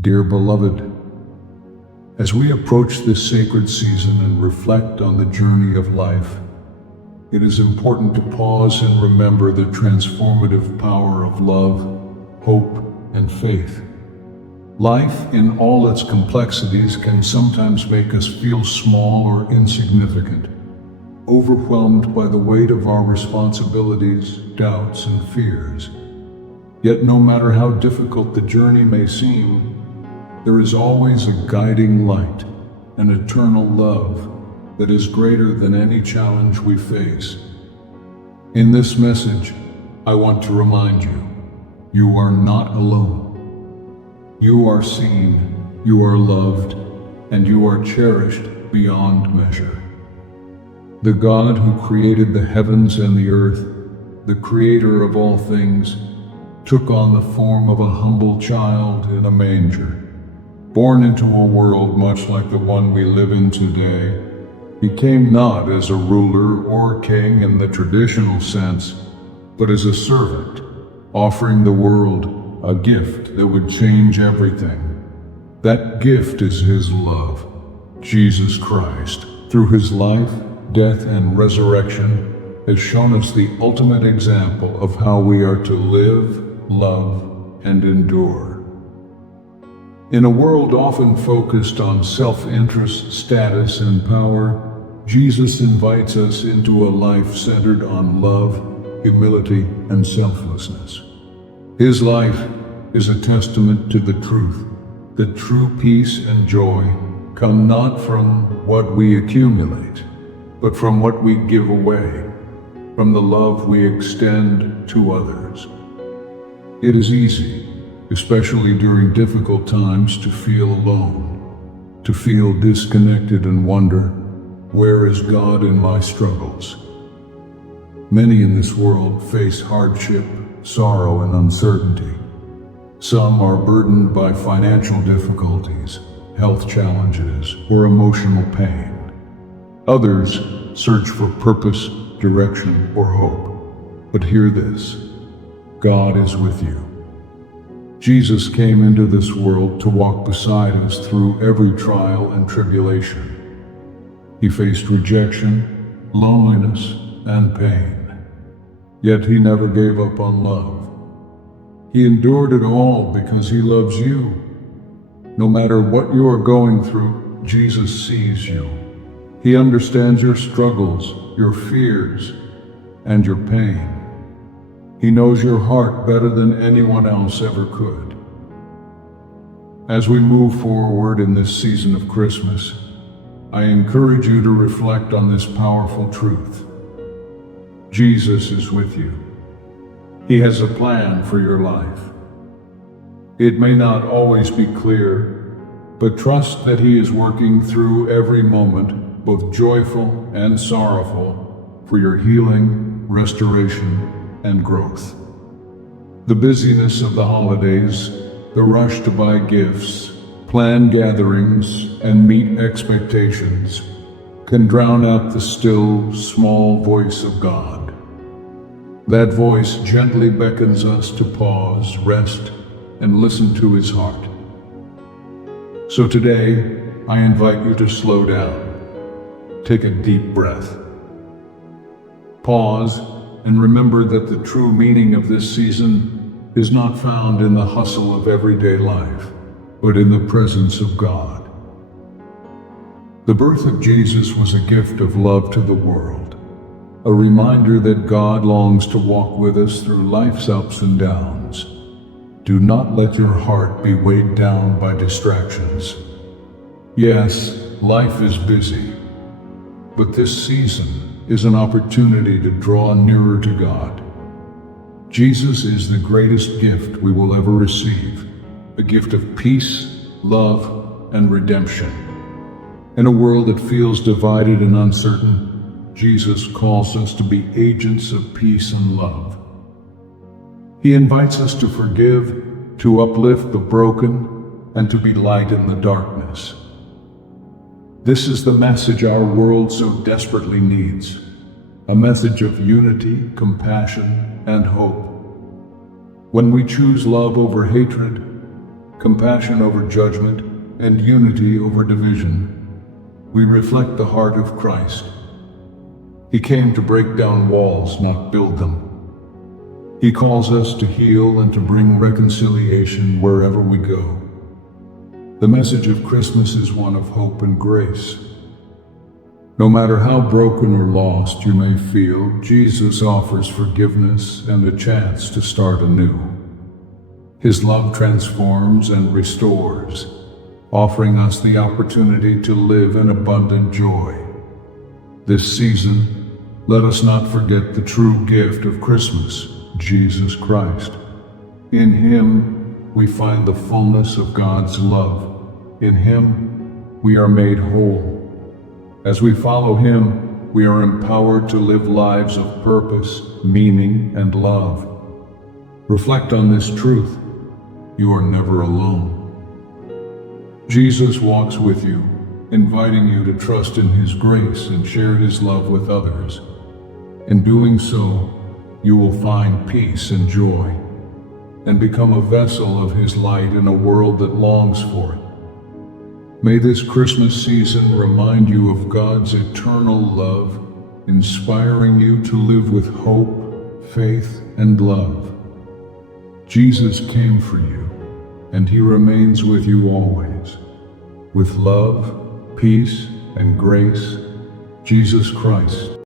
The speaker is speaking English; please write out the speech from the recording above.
Dear beloved, as we approach this sacred season and reflect on the journey of life, it is important to pause and remember the transformative power of love, hope, and faith. Life, in all its complexities, can sometimes make us feel small or insignificant, overwhelmed by the weight of our responsibilities, doubts, and fears. Yet no matter how difficult the journey may seem, there is always a guiding light, an eternal love that is greater than any challenge we face. In this message, I want to remind you, you are not alone. You are seen, you are loved, and you are cherished beyond measure. The God who created the heavens and the earth, the creator of all things, took on the form of a humble child in a manger. Born into a world much like the one we live in today, he came not as a ruler or king in the traditional sense, but as a servant, offering the world a gift that would change everything. That gift is his love, Jesus Christ. Through his life, death, and resurrection, has shown us the ultimate example of how we are to live, love, and endure. In a world often focused on self-interest, status, and power, Jesus invites us into a life centered on love, humility, and selflessness. His life is a testament to the truth that true peace and joy come not from what we accumulate, but from what we give away, from the love we extend to others. It is easy, especially during difficult times, to feel alone, to feel disconnected and wonder, where is God in my struggles? Many in this world face hardship, sorrow, and uncertainty. Some are burdened by financial difficulties, health challenges, or emotional pain. Others search for purpose, direction, or hope. But hear this: God is with you. Jesus came into this world to walk beside us through every trial and tribulation. He faced rejection, loneliness, and pain. Yet he never gave up on love. He endured it all because he loves you. No matter what you are going through, Jesus sees you. He understands your struggles, your fears, and your pain. He knows your heart better than anyone else ever could. As we move forward in this season of Christmas, I encourage you to reflect on this powerful truth. Jesus is with you. He has a plan for your life. It may not always be clear, but trust that he is working through every moment, both joyful and sorrowful, for your healing, restoration, and growth. The busyness of the holidays, the rush to buy gifts, plan gatherings, and meet expectations can drown out the still, small voice of God. That voice gently beckons us to pause, rest, and listen to his heart. So today, I invite you to slow down. Take a deep breath. Pause and remember that the true meaning of this season is not found in the hustle of everyday life, but in the presence of God. The birth of Jesus was a gift of love to the world, a reminder that God longs to walk with us through life's ups and downs. Do not let your heart be weighed down by distractions. Yes, life is busy, but this season is an opportunity to draw nearer to God. Jesus is the greatest gift we will ever receive, a gift of peace, love, and redemption. In a world that feels divided and uncertain, Jesus calls us to be agents of peace and love. He invites us to forgive, to uplift the broken, and to be light in the darkness. This is the message our world so desperately needs, a message of unity, compassion, and hope. When we choose love over hatred, compassion over judgment, and unity over division. We reflect the heart of Christ. He came to break down walls, not build them. He calls us to heal and to bring reconciliation wherever we go. The message of Christmas is one of hope and grace. No matter how broken or lost you may feel, Jesus offers forgiveness and a chance to start anew. His love transforms and restores, offering us the opportunity to live in abundant joy. This season, let us not forget the true gift of Christmas, Jesus Christ. In Him, we find the fullness of God's love. In Him, we are made whole. As we follow Him, we are empowered to live lives of purpose, meaning, and love. Reflect on this truth. You are never alone. Jesus walks with you, inviting you to trust in His grace and share His love with others. In doing so, you will find peace and joy, and become a vessel of His light in a world that longs for it. May this Christmas season remind you of God's eternal love, inspiring you to live with hope, faith, and love. Jesus came for you, and He remains with you always. With love, peace, and grace, Jesus Christ.